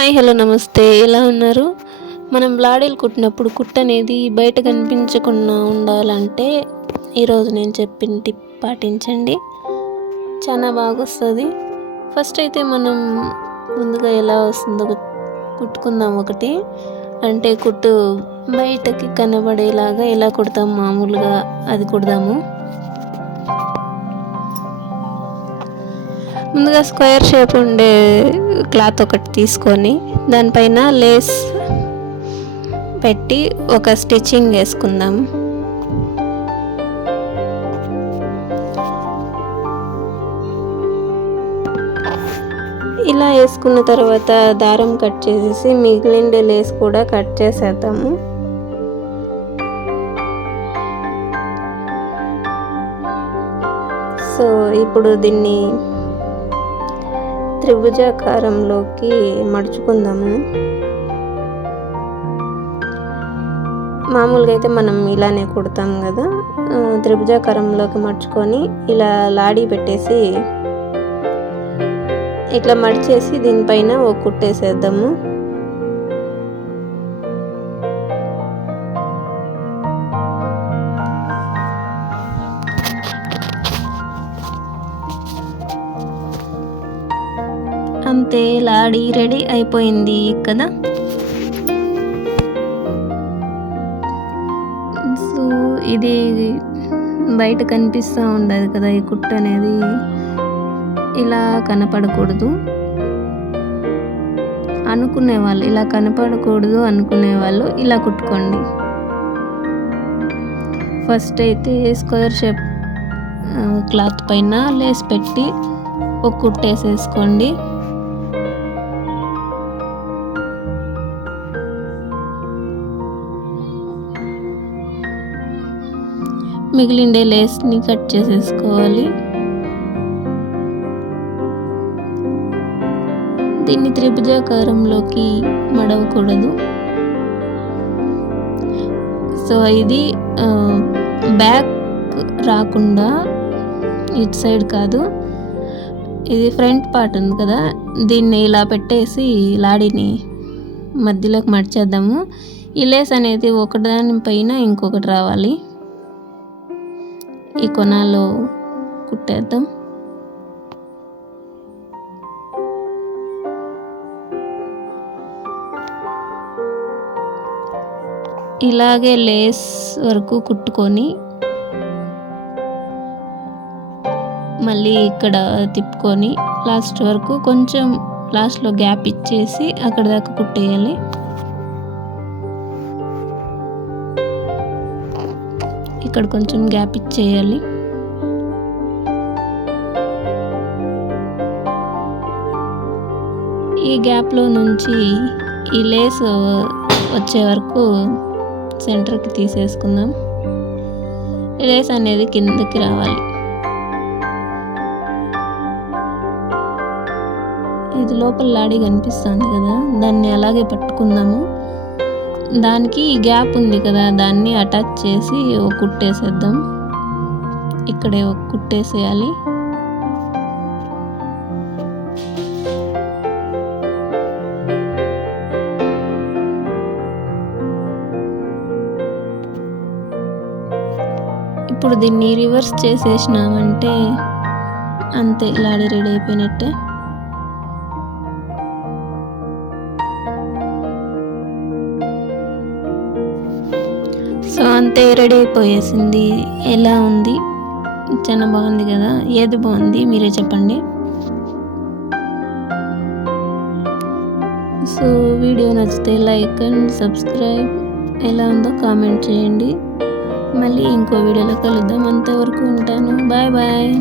Hi hello నమస్తే, ఎలా ఉన్నారు? మనం బ్లాడీలు కుట్టినప్పుడు కుట్టు అనేది బయట కనిపించకుండా ఉండాలంటే ఈరోజు నేను చెప్పిన టిప్ పాటించండి, చాలా బాగా వస్తుంది. ఫస్ట్ అయితే మనం ముందుగా ఎలా వస్తుందో కుట్టుకుందాం. ఒకటి అంటే కుట్టు బయటకి కనబడేలాగా ఎలా కుడతాం మామూలుగా అది కుడదాము. ముందుగా స్క్వేర్ షేప్ ఉండే క్లాత్ ఒకటి తీసుకొని దానిపైన లేస్ పెట్టి ఒక స్టిచ్చింగ్ వేసుకుందాం. ఇలా వేసుకున్న తర్వాత దారం కట్ చేసేసి మిగిలిన లేస్ కూడా కట్ చేసేద్దాము. సో ఇప్పుడు దీన్ని త్రిభుజాకారంలోకి మడుచుకుందాము. మామూలుగా అయితే మనం ఇలానే కుడతాం కదా, త్రిభుజాకారంలోకి మడుచుకొని ఇలా లాడీ పెట్టేసి ఇట్లా మడిచేసి దీనిపైన ఒక కుట్టేసేద్దాము. అంతే, లాడీ రెడీ అయిపోయింది కదా. సో ఇది బయట కనిపిస్తూ ఉండదు కదా, ఈ కుట్టు అనేది ఇలా కనపడకూడదు అనుకునేవాళ్ళు, ఇలా కనపడకూడదు అనుకునేవాళ్ళు ఇలా కుట్టుకోండి. ఫస్ట్ అయితే స్క్వేర్ షేప్ క్లాత్ పైన లేస్ పెట్టి ఒక కుట్టేసేసుకోండి. మిగిలిండే లేస్ని కట్ చేసేసుకోవాలి. దీన్ని త్రిభుజాకారంలోకి మడవకూడదు. సో ఇది బ్యాక్ రాకుండా ఇటు సైడ్ కాదు, ఇది ఫ్రంట్ పార్ట్ ఉంది కదా, దీన్ని ఇలా పెట్టేసి లాడీని మధ్యలోకి మడిచేద్దాము. ఈ లేస్ అనేది ఒకదానిపైన ఇంకొకటి రావాలి. ఈ కొనాల్లో కుట్టేద్దాం. ఇలాగే లేస్ వరకు కుట్టుకొని మళ్ళీ ఇక్కడ తిప్పుకొని లాస్ట్ వరకు కొంచెం లాస్ట్లో గ్యాప్ ఇచ్చేసి అక్కడ దాకా కుట్టేయాలి. ఇక్కడ కొంచెం గ్యాప్ ఇచ్చేయాలి. ఈ గ్యాప్లో నుంచి ఈ లేస్ వచ్చే వరకు సెంటర్కి తీసేసుకుందాం. ఈ లేస్ అనేది కిందకి రావాలి. ఇది లోపల లాడీ కనిపిస్తుంది కదా, దాన్ని అలాగే పట్టుకుందాము. దానికి ఈ గ్యాప్ ఉంది కదా, దాన్ని అటాచ్ చేసి ఒక కుట్టేసేద్దాం. ఇక్కడే ఒక కుట్టేసేయాలి. ఇప్పుడు దీన్ని రివర్స్ చేసేసినామంటే అంతే, లాడీ రెడీ అయిపోయినట్టే. సో అంతే, రెడీ అయిపోయేసింది. ఎలా ఉంది? చాలా బాగుంది కదా. ఏది బాగుంది మీరే చెప్పండి. సో వీడియో నచ్చితే లైక్ అండ్ సబ్స్క్రైబ్, ఎలా ఉందో కామెంట్ చేయండి. మళ్ళీ ఇంకో వీడియోలో కలుద్దాం. అంతవరకు ఉంటాను. Bye bye.